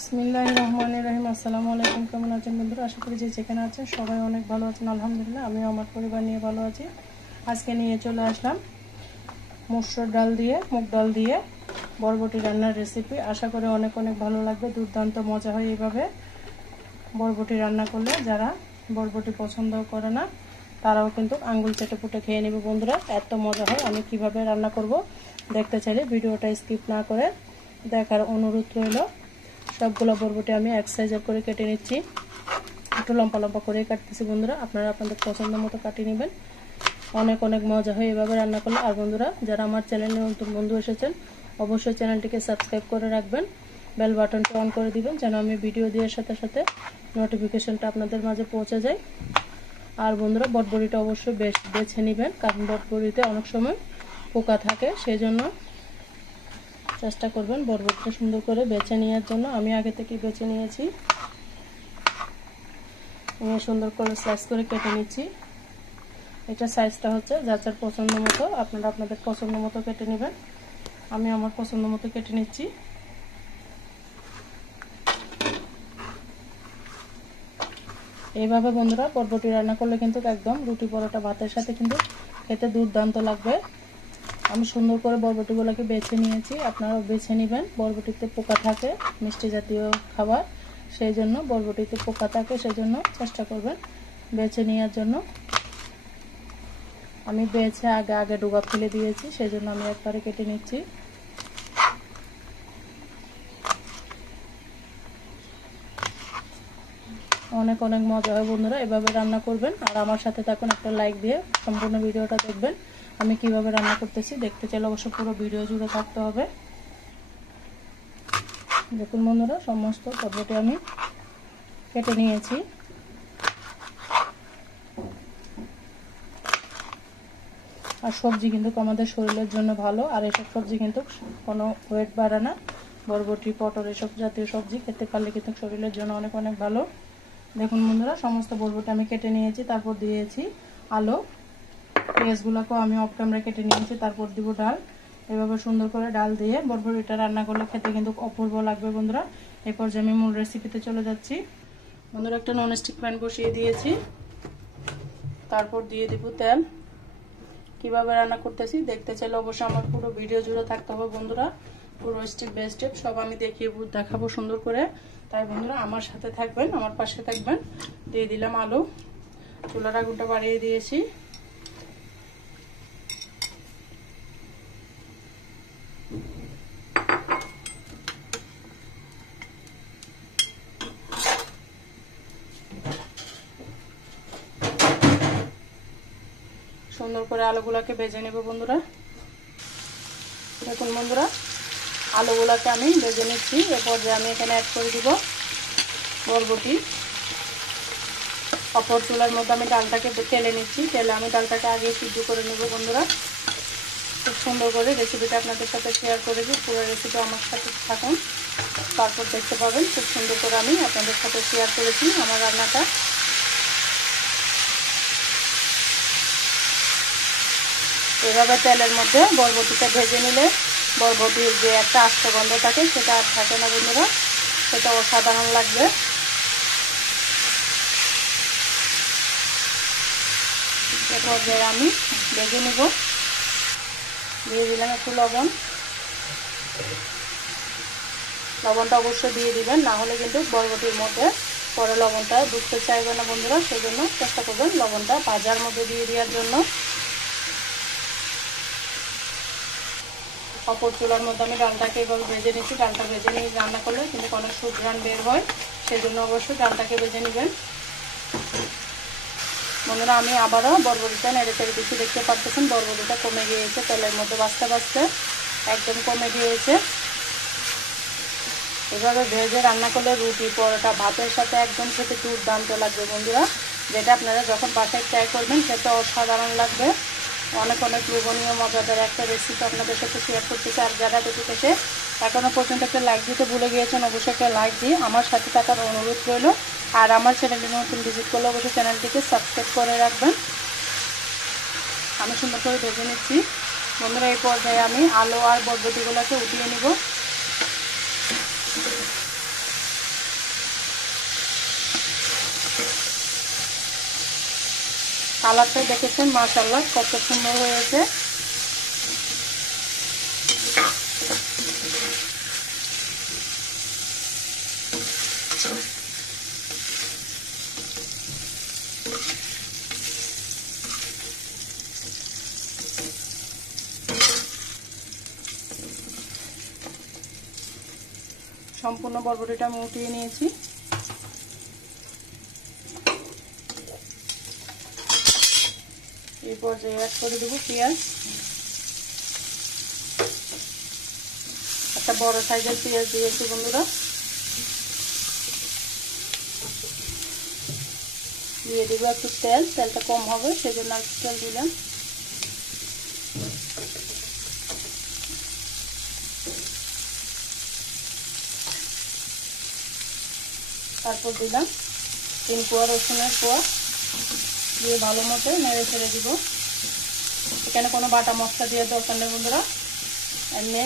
বিসমিল্লাহির রহমানির রহিম। আসসালামু আলাইকুম। কেমন আছেন বন্ধুরা? আশা করি যে যেখানে আছেন সবাই অনেক ভালো আছেন। আলহামদুলিল্লাহ আমিও আমার পরিবার নিয়ে ভালো আছি। আজকে নিয়ে চলে আসলাম মুগ ডাল দিয়ে বরবটি রান্নার রেসিপি। আশা করি অনেক ভালো লাগবে। দুর্দান্ত মজা হয় এইভাবে বরবটি রান্না করলে। যারা বরবটি পছন্দ করে না তারাও কিন্তু আঙ্গুল চেটে পুটে খেয়ে নেবে বন্ধুরা, এত মজা হয়। আমি কিভাবে রান্না করব দেখতে চাইলে ভিডিওটা স্কিপ না করে দেখার অনুরোধ রইল। সবগুলো বরবটি আমি এক সাইজের করে কেটে নিচ্ছি, একটু লম্বা লম্বা করে কাটতেছি বন্ধুরা। আপনারা আপনাদের পছন্দ মতো কাটিয়ে নেবেন। অনেক মজা হয় এভাবে রান্না করলে। আর বন্ধুরা যারা আমার চ্যানেলে নতুন বন্ধু এসেছেন অবশ্যই চ্যানেলটিকে সাবস্ক্রাইব করে রাখবেন, বেল বাটনটি অন করে দিবেন যেন আমি ভিডিও দেওয়ার সাথে সাথে নোটিফিকেশনটা আপনাদের মাঝে পৌঁছে যায়। আর বন্ধুরা বরবটিটা অবশ্যই বেছে নেবেন, কারণ বরবটিতে অনেক সময় পোকা থাকে, সেই জন্য চেষ্টা করবেন বরবটিটা সুন্দর করে বেছে নেওয়ার জন্য। আমি আগে থেকেই বেছে নিয়েছি, সুন্দর করে স্লাইস করে কেটে নিচ্ছি। এটা সাইজটা হচ্ছে যার যার পছন্দ মতো, আপনারা আপনাদের পছন্দ মতো কেটে নেবেন। আমি আমার পছন্দ মতো কেটে নিচ্ছি। এইভাবে বন্ধুরা বরবটি রান্না করলে কিন্তু একদম রুটি পরোটা ভাতের সাথে কিন্তু খেতে দুর্দান্ত লাগবে। আমি সুন্দর করে বরবটিগুলোকে বেছে নিয়েছি, আপনারাও বেছে নেবেন। বরবটিতে পোকা থাকে, মিষ্টি জাতীয় খাবার, সেই জন্য বরবটিতে পোকা থাকে, সেই জন্য চেষ্টা করবেন বেছে নেওয়ার জন্য। আমি বেছে আগে ডুবা ফেলে দিয়েছি, সেই জন্য আমি একবারে কেটে নিচ্ছি। অনেক মজা হয় বন্ধুরা, এভাবে রান্না করবেন। আর আমার সাথে থাকুন, একটা লাইক দিয়ে সম্পূর্ণ ভিডিওটা দেখবেন। আমি কিভাবে রান্না করতেছি দেখতে চাইলে অবশ্য পুরো ভিডিও জুড়ে থাকতে হবে। দেখুন বন্ধুরা সমস্ত বরবটি আমি কেটে নিয়েছি। আর সবজি কিন্তু আমাদের শরীরের জন্য ভালো, আর এসব সবজি কিন্তু কোনো ওয়েট বাড়ায় না। বরবটি, পটল এসব জাতীয় সবজি খেতে পারলে কিন্তু শরীরের জন্য অনেক ভালো। দেখুন বন্ধুরা সমস্ত বরবটি আমি কেটে নিয়েছি, তারপর দিয়েছি আলু। পেঁয়াজগুলোকেও আমি অফ ক্যামেরা কেটে নিয়েছি, তারপর দিব ডাল। এভাবে সুন্দর করে ডাল দিয়ে বরবটিটা রান্না করলে খেতে কিন্তু অপূর্ব লাগবে বন্ধুরা। এই পর্যায়ে আমি মূল রেসিপিতে চলে যাচ্ছি। বন্ধুরা একটা ননস্টিক প্যান বসিয়ে দিয়েছি, তারপর দিয়ে দিব তেল। কিভাবে রান্না করতেছি দেখতে চাইলে অবশ্যই আমার পুরো ভিডিও জুড়ে থাকতে হবে বন্ধুরা। পুরো স্টেপ বাই স্টেপ সব আমি দেখাবো সুন্দর করে। তাই বন্ধুরা আমার সাথে থাকবেন, আমার পাশে থাকবেন। দিয়ে দিলাম আলু, চুলার আগুনটা বাড়িয়ে দিয়েছি। সুন্দর করে আলুগুলাকে ভেজে নেব বন্ধুরা। দেখুন বন্ধুরা আলুগুলাকে আমি ভেজে নিচ্ছি। এরপর যে আমি এখানে অ্যাড করে দিব বরবটি। অপর চুলার মধ্যে আমি ডালটাকে তেলে নিচ্ছি। তেলে আমি ডালটাকে আগে সিদ্ধ করে নেব বন্ধুরা। খুব সুন্দর করে রেসিপিটা আপনাদের সাথে শেয়ার করেছি, পুরো রেসিপি আমার সাথে থাকুন, তারপর দেখতে পাবেন খুব সুন্দর করে আমি আপনাদের সাথে শেয়ার করেছি আমার রান্নাটা। এভাবে তেলের মধ্যে বরবটিটা ভেজে নিলে বরবটির যে একটা আস্ত গন্ধ থাকে সেটা আর থাকে না বন্ধুরা, সেটা অসাধারণ লাগবে। এরপর যে আমি ভেজে নেব, দিয়ে দিলাম একটু লবণ। লবণটা অবশ্যই দিয়ে দিবেন, না হলে কিন্তু বরবটির মধ্যে পরে লবণটা ঢুকতে চাইবে না বন্ধুরা, সেই জন্য চেষ্টা করবেন লবণটা ভাজার মধ্যে দিয়ে দেওয়ার জন্য। অপর চুলার মধ্যে আমি ডালটাকে এভাবে ভেজে নিচ্ছি। ডালটা ভেজে নিয়ে রান্না করলে কিন্তু অনেক সুঘ্রাণ বের হয়, সেই জন্য অবশ্যই ডালটাকে ভেজে নেবেন বন্ধুরা। আমি আবারও বরবটিটা নেড়ে চেড়ে দিচ্ছি। দেখতে পাচ্ছেন বরবটিটা কমে গিয়েছে, তেলের মধ্যে ভাজতে একদম কমে গিয়েছে। এভাবে ভেজে রান্না করলে রুটি, পরোটা, ভাতের সাথে একদম খেতে দুর্দান্ত লাগবে বন্ধুরা। যেটা আপনারা যখন বাসায় ট্রাই করবেন সেটা অসাধারণ লাগবে। অনেক লোভনীয় মজাদার একটা রেসিপি আপনাদের সাথে শেয়ার করতেছি। আর যারা দেখে এখনও পর্যন্ত একটা লাইক দিতে ভুলে গিয়েছেন অবশ্যই একটা লাইক দিয়ে আমার সাথে থাকার অনুরোধ রইল। আর আমার চ্যানেলটি নতুন ভিজিট করলে অবশ্যই চ্যানেলটিকে সাবস্ক্রাইব করে রাখবেন। আমি সুন্দর করে ভেজে নিচ্ছি বন্ধুরা। এই পর্যায়ে আমি আলু আর বরবটিগুলোকে উঠিয়ে নিব। কালারটা দেখেছেন মাশাআল্লাহ কত সুন্দর হয়েছে। সম্পূর্ণ বরবটিটা আমি উঠিয়ে নিয়েছি। এই পর্যায়ে অ্যাড করে দেবো পেঁয়াজ। একটা বড় সাইজের পেঁয়াজ দিয়েছি বন্ধুরা। দিয়ে দেবো একটু তেল, তেলটা কম হবে সেজন্য একটু তেল দিলাম। তারপর দিলাম 3 কোয়া রসুনের কোয়া, দিয়ে ভালো মতো নেড়ে ছেড়ে দিব। এখানে কোনো বাটা মশলা দিয়ে দরকার নেই বন্ধুরা, এমনি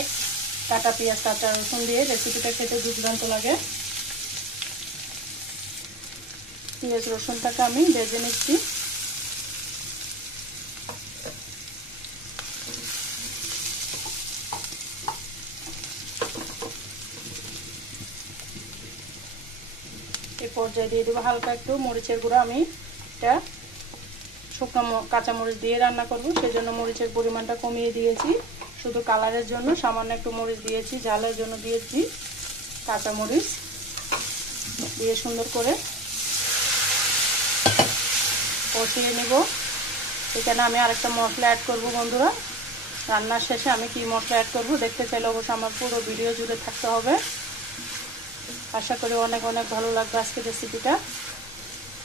কাটা পেঁয়াজ কাঁচা রসুন দিয়ে রেসিপিটা খেতে দুর্দান্ত লাগে। পেঁয়াজ রসুনটাকে আমি ভেজে নিচ্ছি। এই পর্যায়ে দিয়ে দেবো হালকা একটু মরিচের গুঁড়া। আমি এটা শুকনো কাঁচামরিচ দিয়ে রান্না করব, সেজন্য মরিচের পরিমাণটা কমিয়ে দিয়েছি। শুধু কালারের জন্য সামান্য একটু মরিচ দিয়েছি, ঝালের জন্য দিয়েছি কাঁচামরিচ। দিয়ে সুন্দর করে কষিয়ে নিব। এখানে আমি আরেকটা মশলা অ্যাড করব বন্ধুরা। রান্নার শেষে আমি কি মশলা অ্যাড করব দেখতে চাইলে অবশ্যই আমার পুরো ভিডিও জুড়ে থাকতে হবে। আশা করি অনেক অনেক ভালো লাগবে আজকের রেসিপিটা।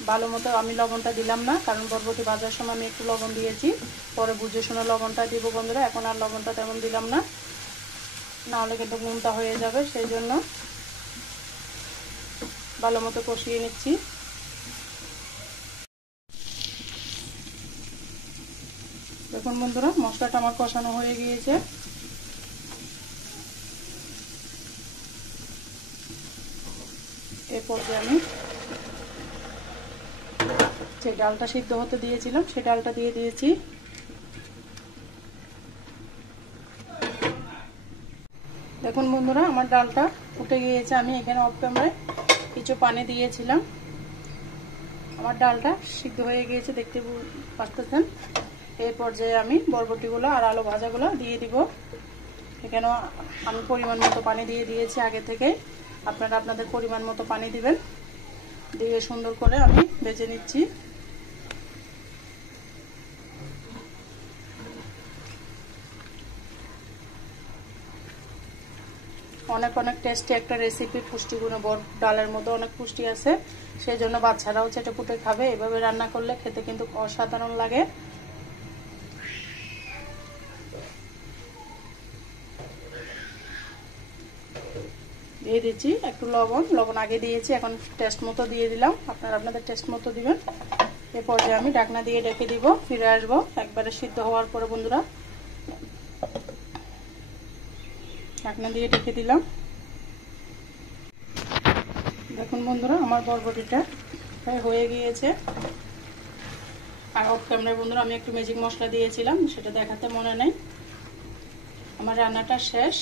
ভালো মতো আমি লবণটা দিলাম না, কারণ বরবটি ভাজার সময় আমি একটু লবণ দিয়েছি, পরে বুঝে শুনে লবণটা দিব বন্ধুরা। এখন আর লবণটা তেমন দিলাম না, নাহলে কিন্তু নুনটা হয়ে যাবে। সেই জন্য ভালো মতো কষিয়ে নিচ্ছি। দেখুন বন্ধুরা মশলাটা আমার কষানো হয়ে গিয়েছে। এরপর যে আমি যে ডালটা সিদ্ধ হতে দিয়েছিলাম সেই ডালটা দিয়ে দিয়েছি। দেখুন বন্ধুরা আমার ডালটা ফুটে গিয়েছে। আমি এখানে অফ ক্যামেরায় কিছু পানি দিয়েছিলাম। আমার ডালটা সিদ্ধ হয়ে গিয়েছে দেখতে পাচ্ছেন। এই পর্যায়ে আমি বরবটিগুলো আর আলু ভাজাগুলো দিয়ে দিব। এখানে আমি পরিমাণ মতো পানি দিয়ে দিয়েছি আগে থেকে, আপনারা আপনাদের পরিমাণ মতো পানি দিবেন। দিয়ে সুন্দর করে আমি ভেজে নিচ্ছি। অনেক অনেক টেস্টি একটা রেসিপি, পুষ্টিগুণ ডালের মধ্যে অনেক পুষ্টি আছে, সেই জন্য বাচ্চারাও চেটে পুটে খাবে। এভাবে রান্না করলে খেতে কিন্তু অসাধারণ লাগে। দিয়ে দিচ্ছি একটু লবণ। লবণ আগে দিয়েছি, এখন টেস্ট মতো দিয়ে দিলাম। আপনারা আপনাদের টেস্ট মতো দিবেন। এ পর্যায়ে আমি ঢাকনা দিয়ে ঢেকে দিব। ফিরে আসবো একবারে সিদ্ধ হওয়ার পরে বন্ধুরা। ঢাকনা দিয়ে ঢেকে দিলাম। দেখুন বন্ধুরা আমার বরবটিটা হয়ে গিয়েছে। আর অফ ক্যামেরায় বন্ধুরা আমি একটু ম্যাজিক মশলা দিয়েছিলাম, সেটা দেখাতে মনে নেই। আমার রান্নাটা শেষ।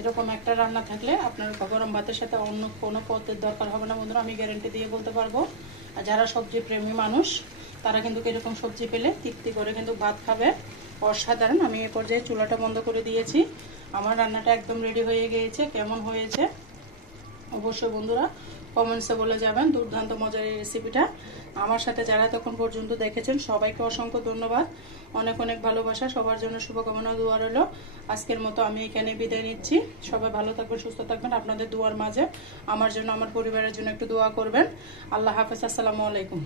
এরকম একটা রান্না থাকলে আপনার গরম ভাতের সাথে অন্য কোনো পদের দরকার হবে না বন্ধুরা, আমি গ্যারান্টি দিয়ে বলতে পারবো। আর যারা সবজি প্রেমী মানুষ তারা কিন্তু এরকম সবজি পেলে তৃপ্তি করে কিন্তু ভাত খাবে। অসাধারণ। আমি এই পর্যায়ে চুলাটা বন্ধ করে দিয়েছি। আমার রান্নাটা একদম রেডি হয়ে গিয়েছে। কেমন হয়েছে অবশ্যই বন্ধুরা কমেন্টসে বলে যাবেন। দুর্দান্ত মজার এই রেসিপিটা। আমার সাথে যারা তখন পর্যন্ত দেখেছেন সবাইকে অসংখ্য ধন্যবাদ, অনেক অনেক ভালোবাসা। সবার জন্য শুভকামনা, দোয়া রইল। আজকের মতো আমি এখানে বিদায় নিচ্ছি। সবাই ভালো থাকবেন, সুস্থ থাকবেন। আপনাদের দোয়ার মাঝে আমার জন্য, আমার পরিবারের জন্য একটু দোয়া করবেন। আল্লাহ হাফেজ। আসসালামু আলাইকুম।